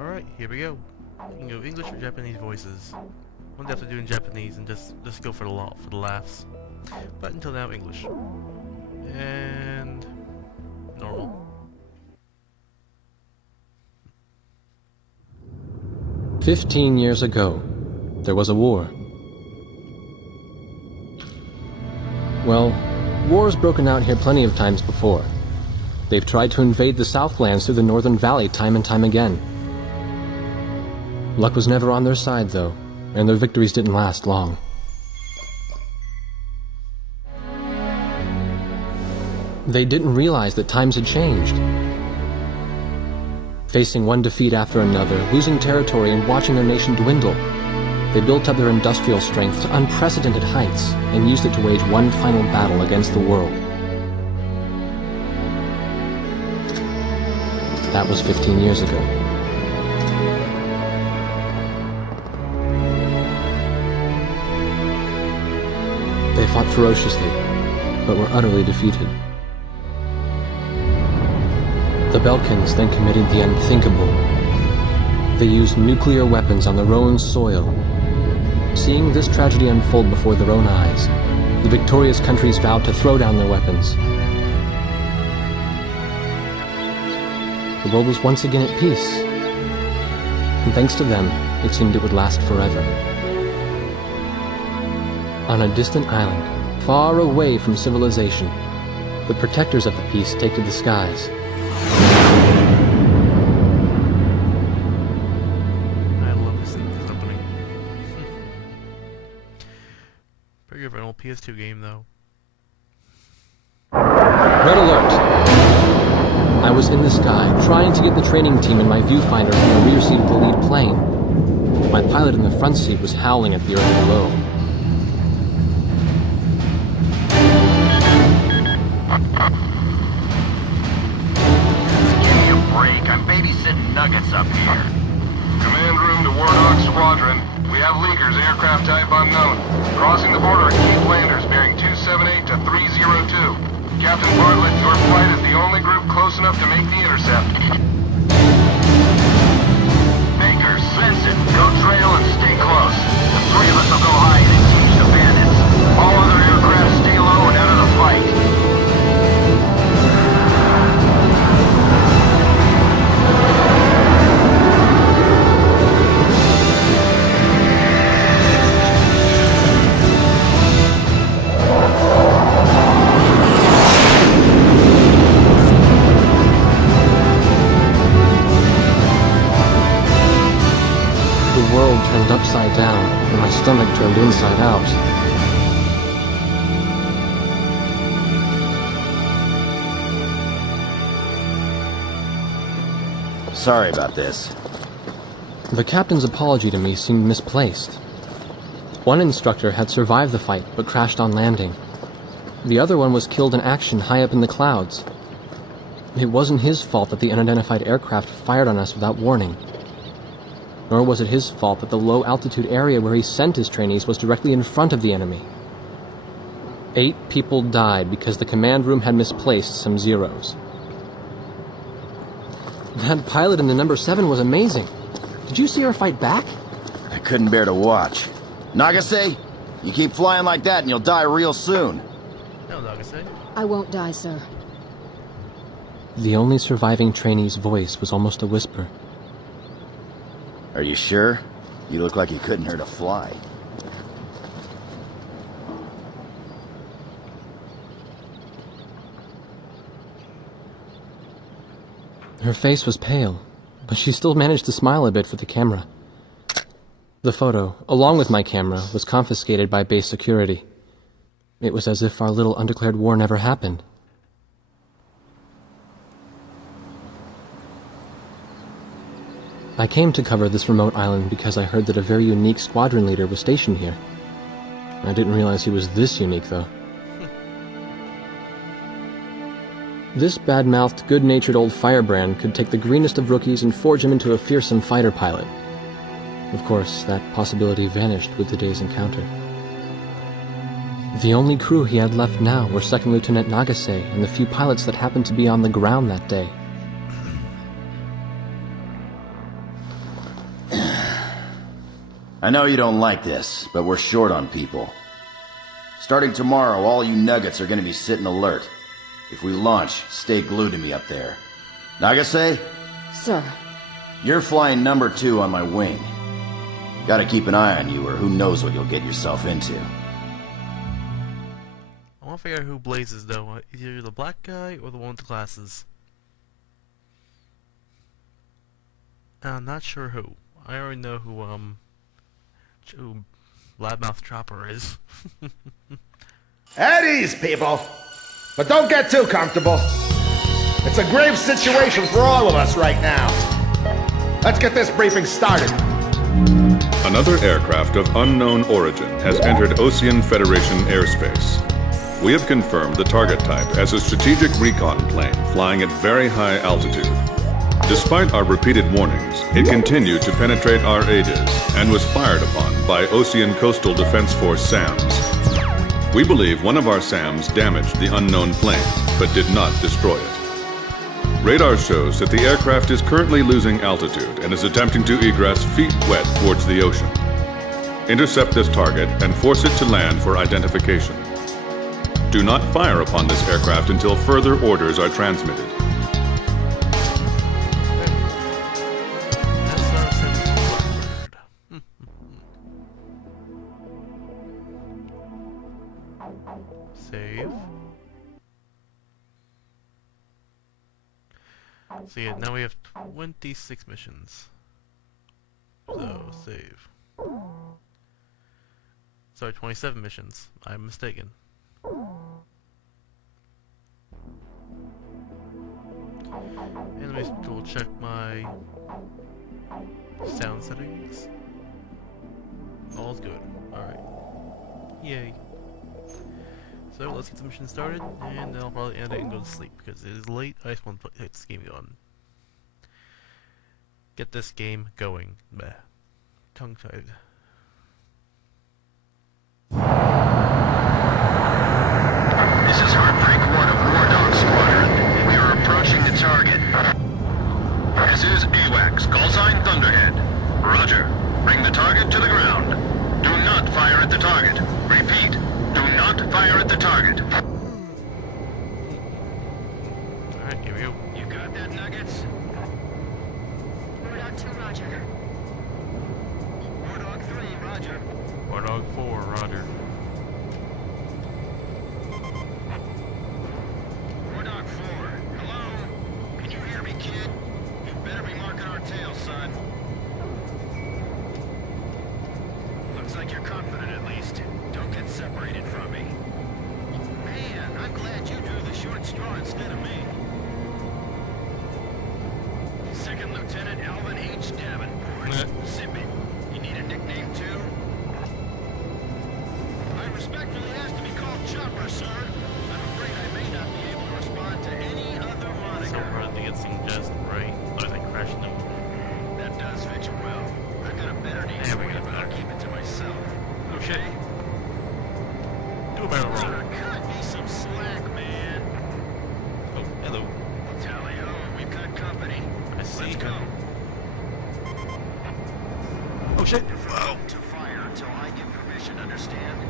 Alright, here we go. You can go English or Japanese voices. One day I have to do in Japanese and just go for the laughs. But until now, English. And normal. 15 years ago, there was a war. Well, war's broken out here plenty of times before. They've tried to invade the Southlands through the Northern Valley time and time again. Luck was never on their side, though, and their victories didn't last long. They didn't realize that times had changed. Facing one defeat after another, losing territory and watching their nation dwindle, they built up their industrial strength to unprecedented heights and used it to wage one final battle against the world. That was 15 years ago. They fought ferociously, but were utterly defeated. The Belkans then committed the unthinkable. They used nuclear weapons on their own soil. Seeing this tragedy unfold before their own eyes, the victorious countries vowed to throw down their weapons. The world was once again at peace, and thanks to them, it seemed it would last forever. On a distant island, far away from civilization, the protectors of the peace take to the skies. I love this opening. Pretty good for an old PS2 game, though. Red alert! I was in the sky, trying to get the training team in my viewfinder from the rear seat of the lead plane. My pilot in the front seat was howling at the earth below. I'm babysitting Nuggets up here. Command room to Warthog Squadron. We have leakers, aircraft type unknown. Crossing the border at Cape Landers, bearing 278 to 302. Captain Bartlett, your flight is the only group close enough to make the intercept. Baker, sense it. Go trail and stay close. The three of us will go high and engage the bandits. All other aircraft stay low and out of the fight. The world turned upside down, and my stomach turned inside out. Sorry about this. The captain's apology to me seemed misplaced. One instructor had survived the fight, but crashed on landing. The other one was killed in action high up in the clouds. It wasn't his fault that the unidentified aircraft fired on us without warning. Nor was it his fault that the low-altitude area where he sent his trainees was directly in front of the enemy. 8 people died because the command room had misplaced some zeros. That pilot in the number 7 was amazing. Did you see her fight back? I couldn't bear to watch. Nagase, you keep flying like that and you'll die real soon. No, Nagase. I won't die, sir. The only surviving trainee's voice was almost a whisper. Are you sure? You look like you couldn't hurt a fly. Her face was pale, but she still managed to smile a bit for the camera. The photo, along with my camera, was confiscated by base security. It was as if our little undeclared war never happened. I came to cover this remote island because I heard that a very unique squadron leader was stationed here. I didn't realize he was this unique, though. This bad-mouthed, good-natured old firebrand could take the greenest of rookies and forge him into a fearsome fighter pilot. Of course, that possibility vanished with today's encounter. The only crew he had left now were Second Lieutenant Nagase and the few pilots that happened to be on the ground that day. I know you don't like this, but we're short on people. Starting tomorrow, all you nuggets are gonna be sitting alert. If we launch, stay glued to me up there. Nagase? Sir. You're flying number 2 on my wing. Gotta keep an eye on you, or who knows what you'll get yourself into. I want to figure out who blazes though. Either the black guy or the one with the glasses. I'm not sure who. I already know who Loudmouth Chopper is. At ease, people. But don't get too comfortable. It's a grave situation for all of us right now. Let's get this briefing started. Another aircraft of unknown origin has entered Ocean Federation airspace. We have confirmed the target type as a strategic recon plane flying at very high altitude. Despite our repeated warnings, it continued to penetrate our ADIS and was fired upon by Ocean Coastal Defense Force SAMs. We believe one of our SAMs damaged the unknown plane, but did not destroy it. Radar shows that the aircraft is currently losing altitude and is attempting to egress feet wet towards the ocean. Intercept this target and force it to land for identification. Do not fire upon this aircraft until further orders are transmitted. Save. So yeah, now we have 26 missions. So, save. Sorry, 27 missions. I'm mistaken. And let me double check my sound settings. All's good. Alright. Yay. So let's get the mission started, and then I'll probably end it and go to sleep, because it is late. I just want to get this game going. Get this game going. Bleh. Tongue-tied. This is Heartbreak 1 of War Dog Squadron. We are approaching the target. This is AWACS, call sign Thunderhead. Roger. Bring the target to the ground. Do not fire at the target. Repeat. Do not fire at the target. Alright, here we go. You got that, Nuggets? War Dog 2, roger. War Dog 3, roger. War Dog 4, roger. War Dog 4, hello? Can you hear me, kid? You better be marking our tail, son. Looks like you're confident at least. Don't get separated from me. Man, I'm glad you drew the short straw instead of me. Second Lieutenant Alvin H. Davenport. Zip it. You need a nickname too? I respectfully ask to be called Chopper, sir. I'm afraid I may not be able to respond to any other So moniker. hard to get some just right. Otherwise I crash into them. That does fit you well. I've got a better name There for we you, go. but I'll keep it to myself. Oh shit. Do a barrel roll. Cut me some slack, man. Oh, hello. Tally-ho, we've got company. I see. Let's go. Oh shit. You're Whoa. free to fire until I give permission, understand?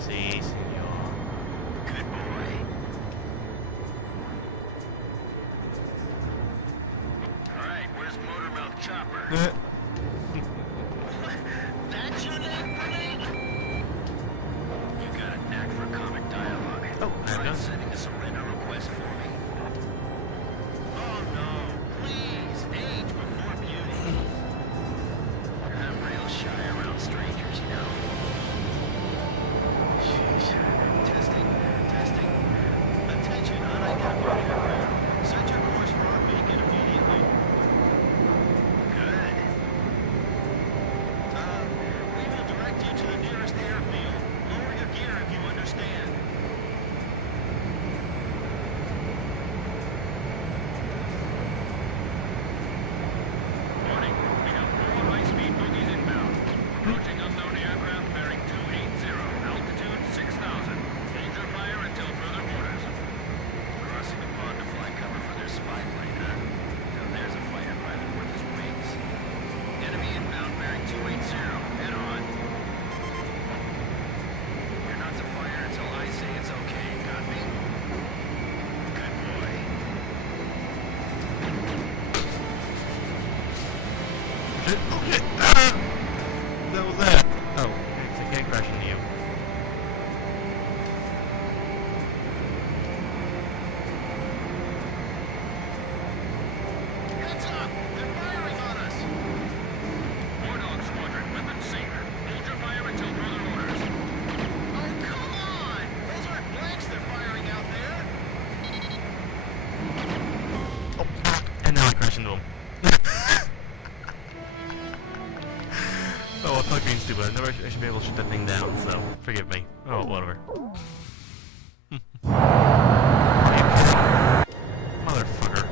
Si, senor. Good boy. Alright, where's Motormouth Chopper? That's your name, Grenade? You got a knack for comic dialogue. Oh, there we Try go. sending a surrender request for me. Oh no, please, age before beauty. I'm real shy around strangers, you know. Sheesh. Testing. Attention, unidentified aircraft. Set your course for our beacon immediately. Good. listen to him. Oh, it's not being stupid. I never I should be able to shoot that thing down, so forgive me. Oh, whatever. Motherfucker.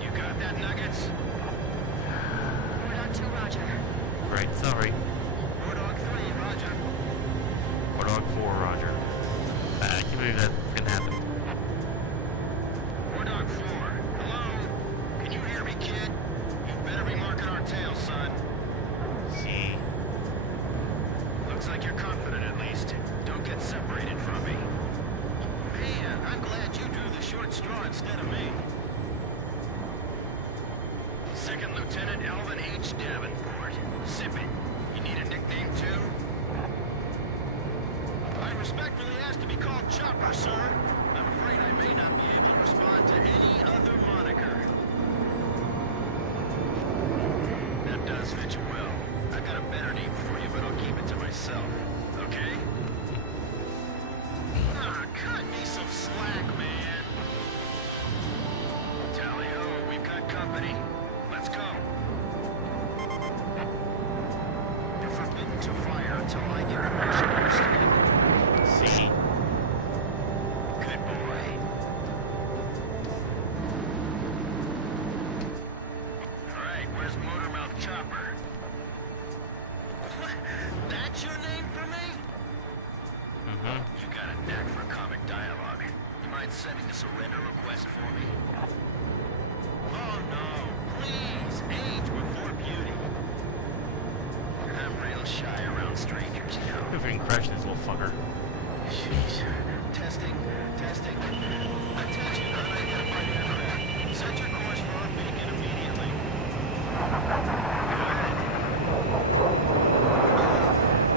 You got that, Nuggets? War Dog 2, Roger. Right, sorry. War Dog 3, Roger. War Dog 4, Roger. I can't believe that can happen. War Dog 4, hello? Can you hear me, kid? You better be marking our tail, son. See. Looks like you're confident at least. Don't get separated from me. Man, I'm glad you drew the short straw instead of me. Second Lieutenant Alvin H. Davenport. Sip it. You need a nickname too? I respectfully ask to be called Chopper, sir. I'm afraid I may not be able to respond to any other moniker. That does fit you well. I've got a better name for you, but I'll keep it to myself. Okay? Ah, cut me some slack, man. Tally-ho, we've got company. Let's go. You're forbidden to fire until I get permission, understand? See. Good boy. Alright, where's Motormouth Chopper? What? That's your name for me? Mm-hmm. You got a knack for comic dialogue. You mind sending a surrender request for me? Oh no, please, age before beauty. I'm real shy around strangers, you know. If we can crash this little fucker. Jeez. Testing, testing. Attention, unidentified aircraft. Set your course for our beacon immediately. Good.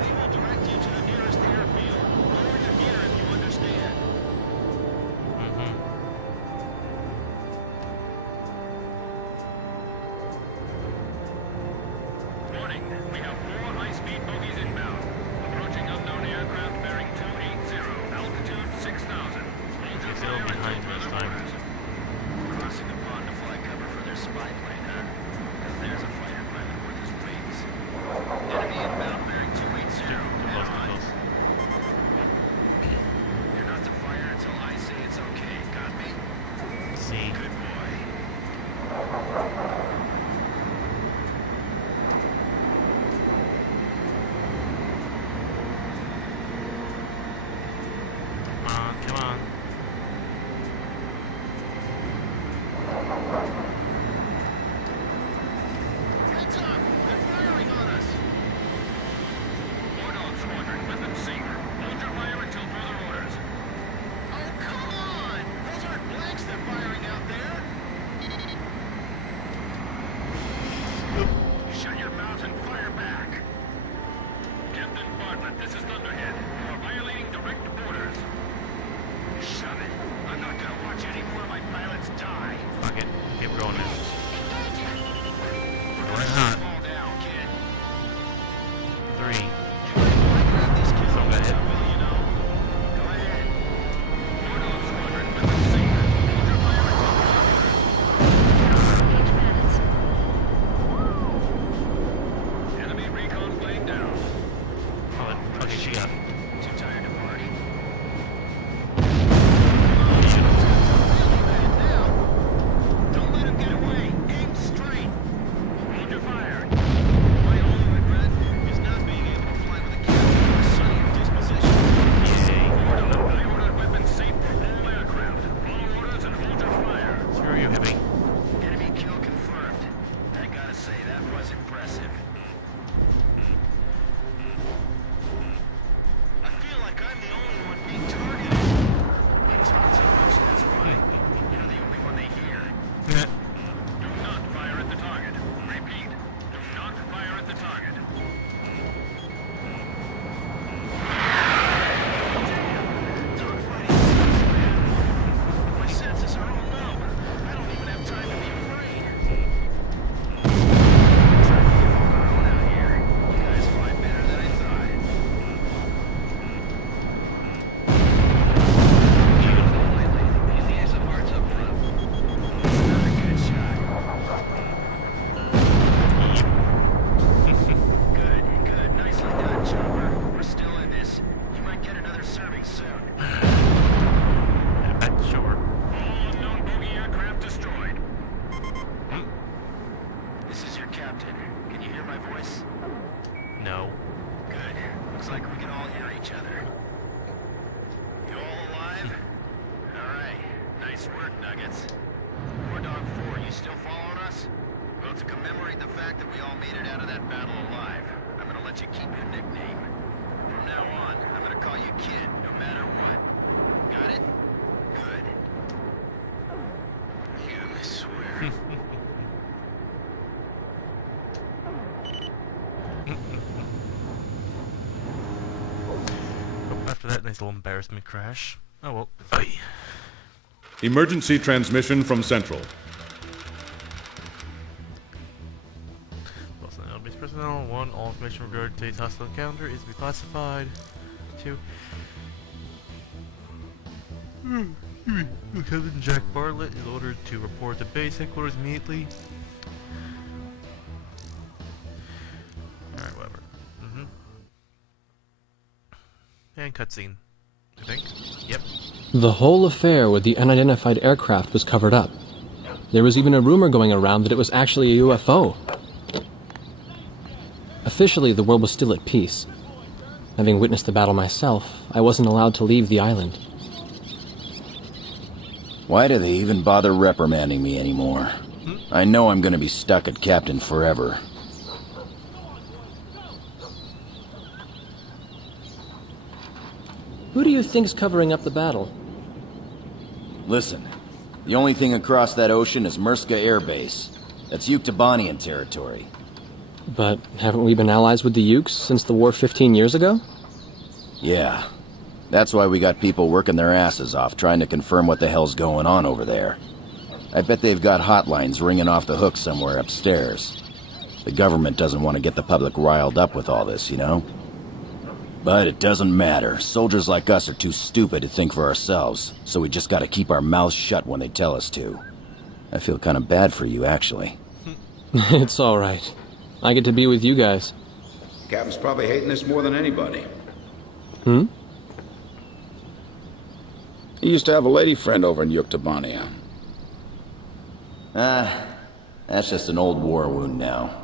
We will direct you to the nearest airfield. Lower your gear if you understand. Mm-hmm. Warning, we have 4 high-speed bogies inbound. Approaching unknown aircraft bearing 280, altitude 6,000. Hold your They'll fire be behind until this further time. orders. Crossing the pond to fly cover for their spy plane, huh? 'Cause there's a fighter pilot worth his wings. Enemy inbound bearing 280. Too close, too Head on. close. You're not to fire until I say it's okay. Got me? See. Good boy. Come on, come on. Heads up! They're firing on us! War Dog Squadron, with them Saber. Hold your fire until further orders. Oh, come on! Those aren't blanks they're firing out there! Shut your mouth and fire back! Captain Bartlett, this is Thunderhead. You are violating direct orders. Shut it. I'm not gonna watch any more of my pilots die. Fuck it. Keep going. Nice work, Nuggets. War Dog 4, you still following us? Well, to commemorate the fact that we all made it out of that battle alive, I'm gonna let you keep your nickname. From now on, I'm gonna call you Kid, no matter what. Got it? Good. You swear. After that nice little embarrassment crash. Oh well. Oy. Emergency transmission from Central. Base personnel. 1. All information regarding today's hostile encounter is reclassified. 2. Lieutenant Jack Bartlett is ordered to report to base headquarters immediately. Alright, whatever. And cutscene. I think. Yep. The whole affair with the unidentified aircraft was covered up. There was even a rumor going around that it was actually a UFO. Officially, the world was still at peace. Having witnessed the battle myself, I wasn't allowed to leave the island. Why do they even bother reprimanding me anymore? I know I'm gonna be stuck at Captain forever. Who do you think's covering up the battle? Listen, the only thing across that ocean is Murska Air Base. That's Yuktobanian territory. But haven't we been allies with the Ukes since the war 15 years ago? Yeah. That's why we got people working their asses off trying to confirm what the hell's going on over there. I bet they've got hotlines ringing off the hook somewhere upstairs. The government doesn't want to get the public riled up with all this, you know? But it doesn't matter. Soldiers like us are too stupid to think for ourselves, so we just gotta keep our mouths shut when they tell us to. I feel kind of bad for you, actually. It's all right. I get to be with you guys. Captain's probably hating this more than anybody. Hmm? He used to have a lady friend over in Yuktobania. That's just an old war wound now.